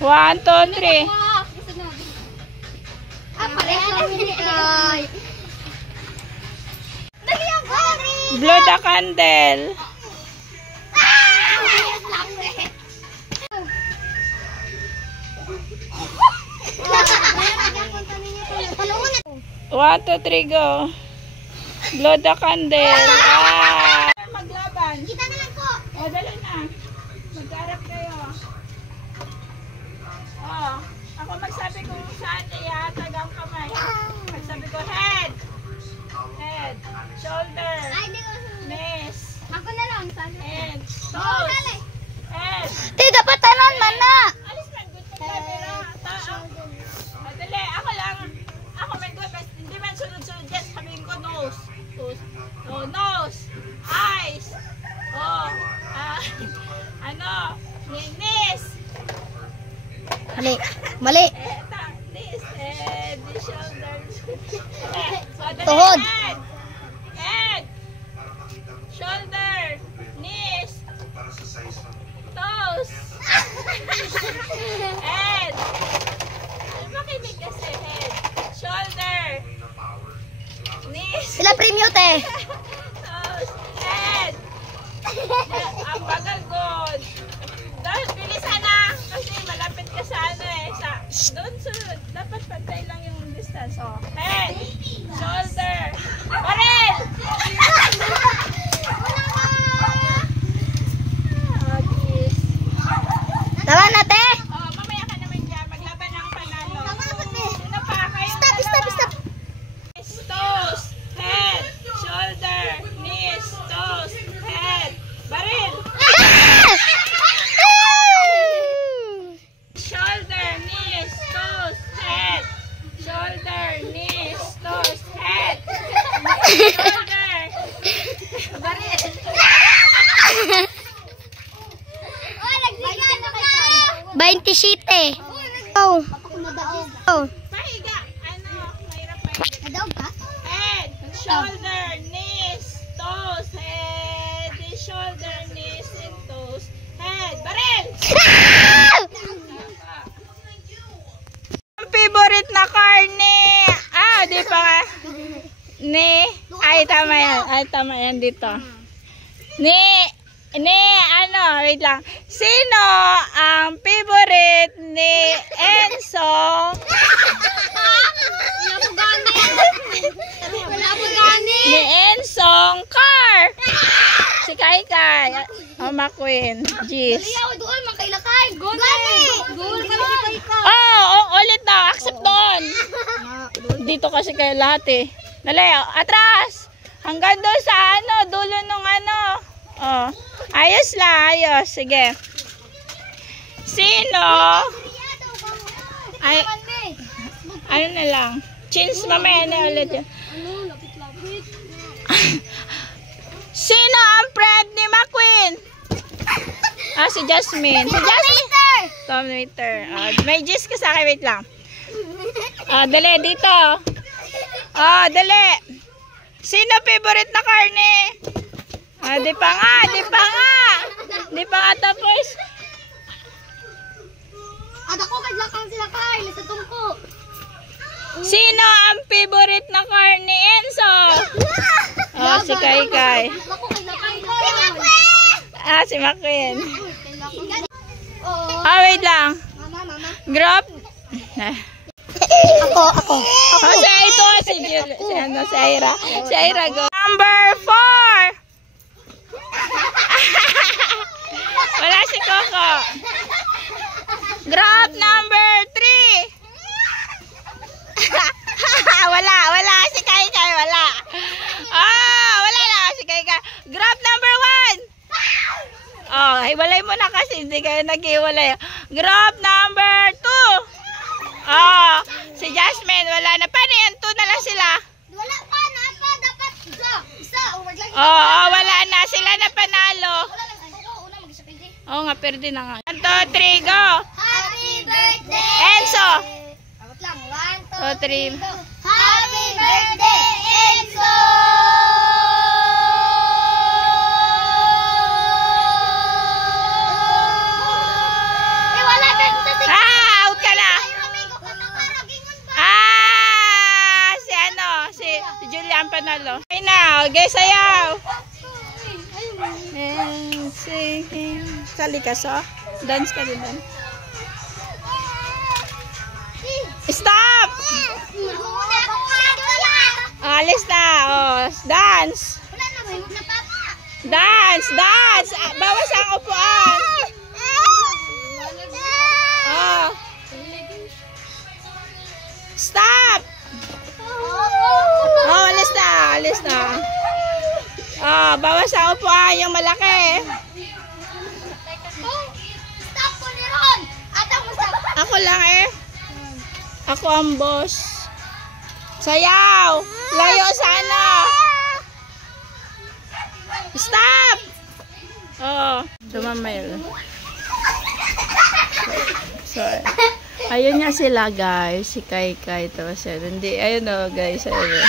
1, 2, 3. Blow the candle. One, two, three, go. Blow the candle. Maglaban. Kita na lang po. O, dali na. Magkarap kayo. O, ako magsabi kung saan ihatag ang kamay. Magsabi ko, head. Head. Shoulder. Knees. Ako na lang. Head. Toes. Head. Di, dapat tanan man na. Alis man, good na camera. Dali, ako lang. Ako may good. Hindi man sunod-sunod. Just sabihin ko nose. Oh, nose. Eyes. Oh, knees. Mali. Mali. Knees. The shoulders. Tuhod. Head. Shoulder. Knees. Toes. Head. Makinig kasi head. Shoulder. Knees. Sila premium te. Toes. Head. Ang bagal good. Dahil bilisan na. Kasi malapit ka sa ano eh. Doon sunod. Dapat pantay lang yung distance. Oh. Head. Shoulder. Barel! Tama na te. Oh, mamaya ka naman dyan. Maglaban ng panalo. Sino pa? Kayo Stop. Toes, head, shoulder, knees, toes, head. Baril! Shoulder, knees, toes, head. Shoulder, knees, toes, head. Shoulder. Baril! Oh, nagsigan na kayo. 27. Oh. Pahiga. Mahirap pahiga. Adaog ka? Head, shoulder, knees, toes, head, shoulder, knees, and toes, head. Baril! Ang favorite na karne. Di pa nga. Tama yan dito. Wait lang. Sino ang favorite ni Enzo? Ni Ensong car. Si Kai. McQueen. Jeez. Doon, makailakay. Gani. Ulit daw. Accept doon. Dito kasi kayo lahat eh. Dali, atras. Hanggang doon sa dulo nung ayos lang, ayos. Sige. Sino? Ano na lang. Chins mamaya na ulit yun. Sino ang friend ni McQueen? Si Jasmine. Tom Waiter. May gist ka sa akin. Wait lang. Dali, dito. Dali. Sino favorite na karne? Di pa nga tapos. Ako kadlakang sila kay sa tungko. Sino ang favorite na karne ni Enzo? Si Kai. Ako kadlakang Si McQueen. Wait lang. Mama. Grab. Ako. Ito si Aira. Si Aira go. Number 4. Wala si Coco. Grab number 3. Wala si Kai. Wala. Wala na si Kai. Grab number 1. Hiwalay mo na kasi hindi kayo naghiwalay. Grab number 2. Si Jasmine, wala na. Paano yan? 2 na lang sila. Wala pa dapat isa. Wala na. Sila na panalo. Nga, pwede na nga. 1, 2, 3, go! Happy birthday! Enzo! Abot lang. 1, 2, 3, 3. go! Happy birthday, Enzo! Wala Okay, sayaw. And singing. Sali ka, so? Dance ka din. Stop! Alis na. Oh, dance. Dance, dance. Bawas ang upuan. Oh. Stop! Oh, alis na, alis na. Oh, bawas ang upuan yung malaki. Stop ko ni Ron. Ako lang eh. Ako ang boss. Sayaw! Layo sana! Stop! Oh, tumamayl. So, ayun nga sila guys. Si Kai Kai. Tapos yun. Hindi, ayun o guys. Ayun.